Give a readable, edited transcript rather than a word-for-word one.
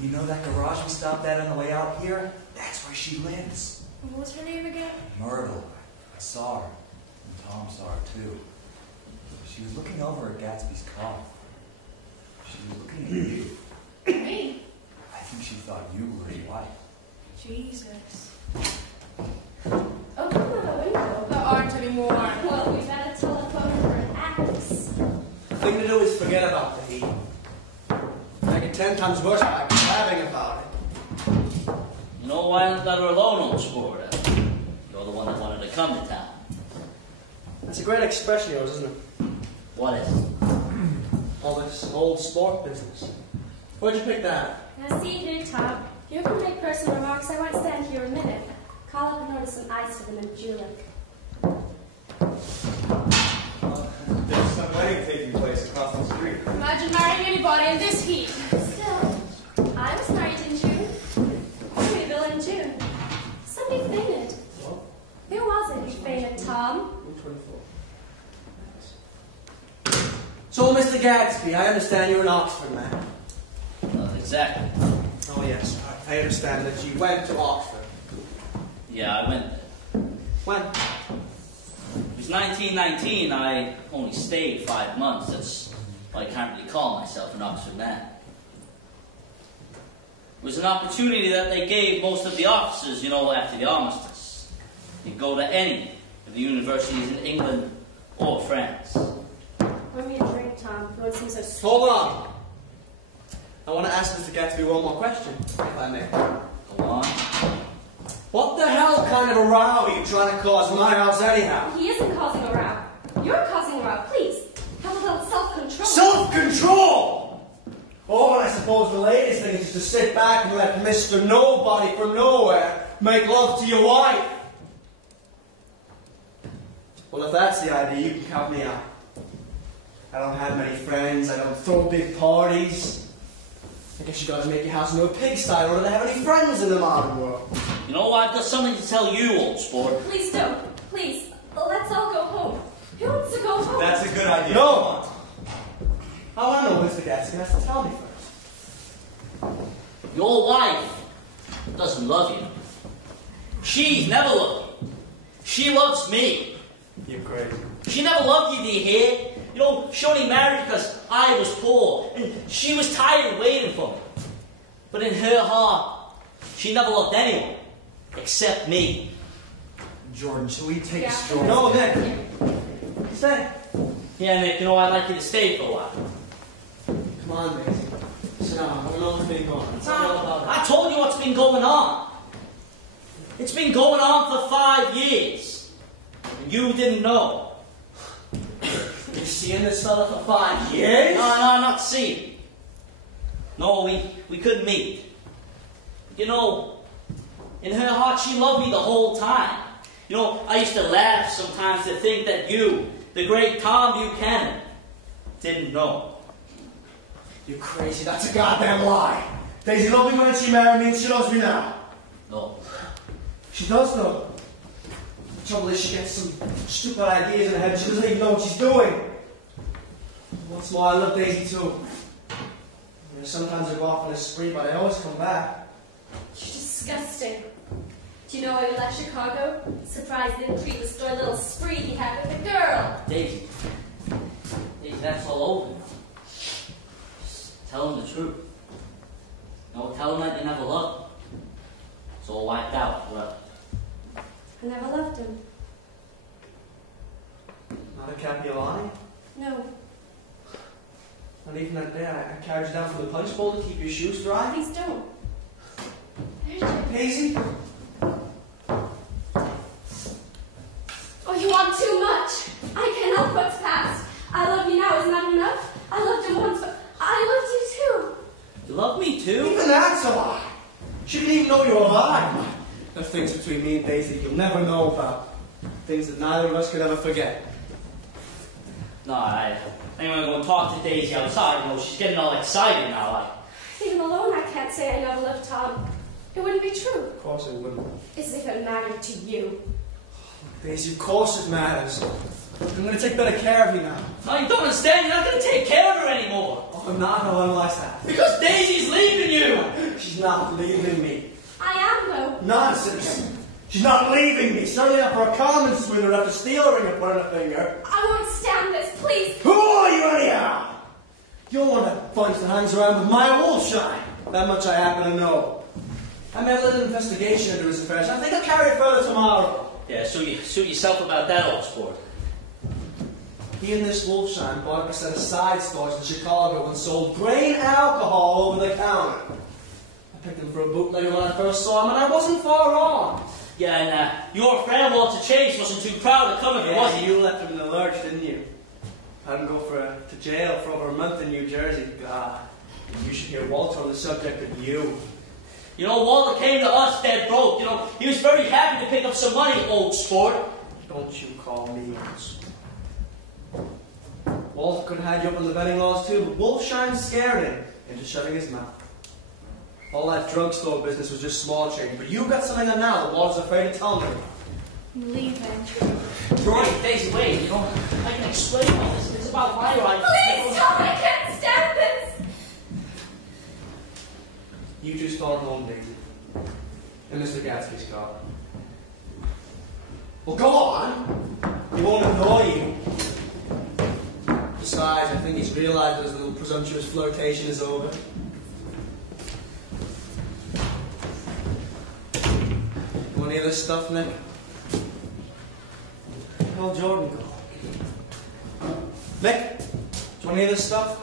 And you know that garage we stopped at on the way out here? That's where she lives. And what was her name again? Myrtle. I saw her. And Tom saw her too. She was looking over at Gatsby's car. She was looking at you. Me? I think she thought you were his wife. Jesus. Open the window. There aren't any more. Well, we better telephone for an axe. The thing to do is forget about the heat. Make it 10 times worse by blabbing about it. You know, why not let her alone, old sport? You're the one that wanted to come to town. That's a great expression of yours, isn't it? What is it? All this old sport business. Where'd you pick that? Now see here, Tom. You can make personal remarks. I won't stand here a minute. Call up and order some ice for them in Julic. There's some wedding taking place across the street. Imagine marrying anybody in this heat. Still, I was married in June. Louisville in June. Somebody fainted. What? Who was it who fainted, Tom? 24. So, Mr. Gatsby, I understand you're an Oxford man. Not exactly. Oh, yes. I understand that you went to Oxford. Yeah, I went there. When? It was 1919. I only stayed 5 months. That's why I can't really call myself an Oxford man. It was an opportunity that they gave most of the officers, you know, after the armistice. You go to any of the universities in England or France. Pour me a drink, Tom. You won't seem so stupid. Hold on. I want to ask Mr. Gatsby one more question, if I may. Go on. What the hell kind of a row are you trying to cause in my house anyhow? He isn't causing a row. You're causing a row. Please, have a little self-control. Self-control! Oh, and I suppose the latest thing is just to sit back and let Mr. Nobody from nowhere make love to your wife. Well, if that's the idea, you can count me out. I don't have many friends. I don't throw big parties. I guess you gotta make your house into a pigsty in order to have any friends in the modern world. You know, I've got something to tell you, old sport. Please don't. Please. Let's all go home. Who wants to go home? That's a good idea. No! I want to know Mr. Gatsby has to tell me first. Your wife doesn't love you. She's never loved you. She loves me. You're crazy. She never loved you, do you hear? You know, she only married because I was poor, and she was tired of waiting for me. But in her heart, she never loved anyone, except me. Jordan, shall we take a Yeah. stroll? No, Nick. Stay. Yeah, Nick, you know, I'd like you to stay for a while. Come on, Daisy. Sit down. I don't know what's been going on. Tell me all about it. I told you what's been going on. It's been going on for 5 years. And you didn't know. You're seeing this fella for 5 years? No, not seeing. No, we couldn't meet. You know, in her heart, she loved me the whole time. You know, I used to laugh sometimes to think that you, the great Tom Buchanan, didn't know. You're crazy. That's a goddamn lie. Daisy loved me when she married me, and she loves me now. No. She does know. The trouble is she gets some stupid ideas in her head. She doesn't even know what she's doing. What's more, I love Daisy too. You know, sometimes I go off on a spree, but I always come back. You're disgusting. Do you know why we left Chicago? Surprised they didn't treat the store little spree he had with the girl. Daisy, that's all over now. Just tell him the truth. No, tell him that you never loved him. It's all wiped out forever. I never loved him. Not a Capiolani? No. Not even that day I carried you down from the punch bowl to keep your shoes dry? Please don't. Daisy? Oh, you want too much. I can't help what's past. I love you now. Isn't that enough? I loved him once, but I loved you too. You love me too? Even that's a lie. She didn't even know you were alive. There are things between me and Daisy you'll never know about. Things that neither of us could ever forget. No, I think I'm going to go and talk to Daisy outside. You know, she's getting all excited now. Even alone, I can't say I never loved Tom. It wouldn't be true. Of course it wouldn't. As if it mattered to you. Daisy, of course it matters. I'm going to take better care of you now. No, you don't understand. You're not going to take care of her anymore. Oh, I'm not. No, I don't like that. Because Daisy's leaving you. She's not leaving me. I am, though. Nonsense. She's not leaving me. Certainly not for a common swindler after steal a ring and put on a finger. I won't stand this, please. Who are you anyhow? You're one of the bunch that hangs around with my Wolfshine. That much I happen to know. I made a little investigation into his affairs. I think I'll carry it further tomorrow. Yeah, suit yourself about that, old sport. He and this Wolfshine bought up a set of side stores in Chicago and sold grain alcohol over the counter. I picked him for a bootlegger when I first saw him, and I wasn't far wrong. Yeah, and your friend Walter Chase wasn't too proud to come if it was he? You left him in the lurch, didn't you? Had him go to jail for over a month in New Jersey. God, you should hear Walter on the subject of you. You know, Walter came to us dead broke. You know, he was very happy to pick up some money, old sport. Don't you call me old sport. Walter could have had you up on the betting laws too, but Wolfshine scared him into shutting his mouth. All that drugstore business was just small change, but you got something on now that Walter's afraid to tell me. I'm leaving. Right, Daisy, wait, you know, I can explain all this. It's about my right. Please, Tom, I can't stand this. You two start home, Daisy. In Mr. Gatsby's car. Well, go on. He won't annoy you. Besides, I think he's realized that his little presumptuous flirtation is over. You want any of this stuff, Nick? Tell Jordan go. Nick, do you want any of this stuff?